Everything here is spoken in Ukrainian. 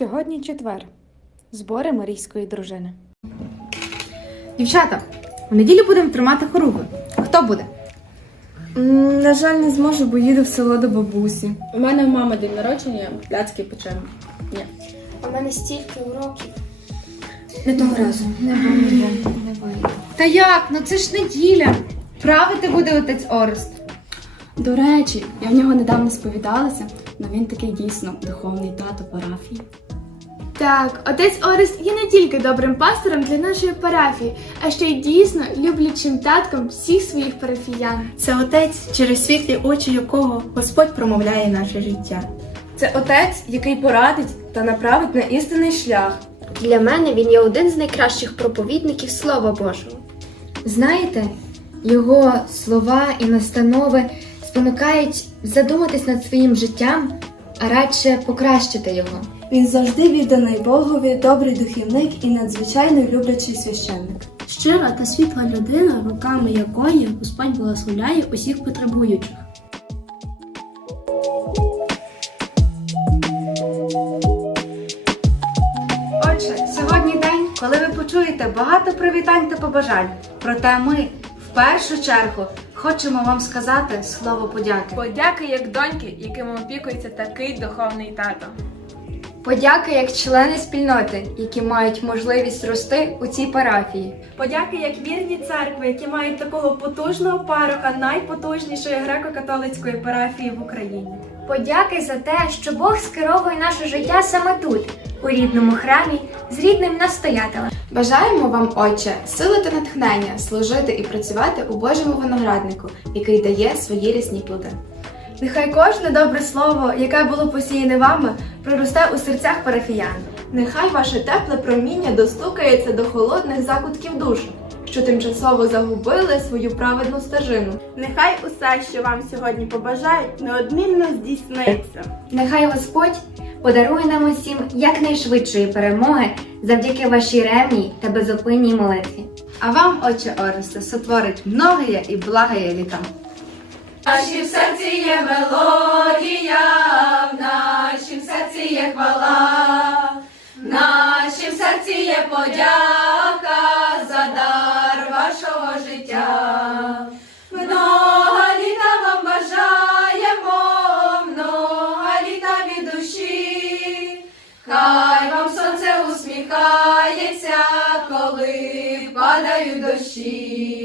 Сьогодні четвер. Збори Марійської дружини. Дівчата, у неділю будемо тримати хоругви. Хто буде? М, На жаль, не зможу, бо їду в село до бабусі. У мене в мами день народження, пляцки печемо. Ні. У мене стільки уроків. Не того разу. Не вийде, не вийде. Та як? Ну це ж неділя. Правити буде отець Орест. До речі, я в нього недавно сповідалася, але він такий дійсно духовний тато парафії. Так, отець Орест є не тільки добрим пастором для нашої парафії, а ще й дійсно люблячим татком всіх своїх парафіян. Це отець, через світлі очі якого Господь промовляє наше життя. Це отець, який порадить та направить на істинний шлях. Для мене він є один з найкращих проповідників Слова Божого. Знаєте, його слова і настанови спонукають задуматись над своїм життям, а радше покращити його. Він завжди відданий Богові, добрий духівник і надзвичайно люблячий священник. Щира та світла людина, руками якої Господь благословляє усіх потребуючих. Отже, сьогодні день, коли ви почуєте багато привітань та побажань. Проте ми в першу чергу хочемо вам сказати слово подяки. Подяки як доньки, яким опікується такий духовний тато. Подяки як члени спільноти, які мають можливість рости у цій парафії. Подяки як вірні церкви, які мають такого потужного пароха найпотужнішої греко-католицької парафії в Україні. Подяки за те, що Бог скеровує наше життя саме тут, у рідному храмі, з рідним настоятелем. Бажаємо вам, Отче, сили та натхнення служити і працювати у Божому винограднику, який дає свої рясні плоди. Нехай кожне добре слово, яке було посіяне вами, проросте у серцях парафіян. Нехай ваше тепле проміння достукається до холодних закутків душ, що тимчасово загубили свою праведну стежину. Нехай усе, що вам сьогодні побажають, неодмінно здійсниться. Нехай Господь подарує нам усім якнайшвидшої перемоги завдяки вашій ревній та безупинній молитві. А вам, Отче Оресте, сотворить многоє і благає літа. Нашім серці є мелодія, в нашім серці є хвала, в нашім серці є подяка Усміхається, коли падають дощі.